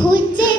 who did?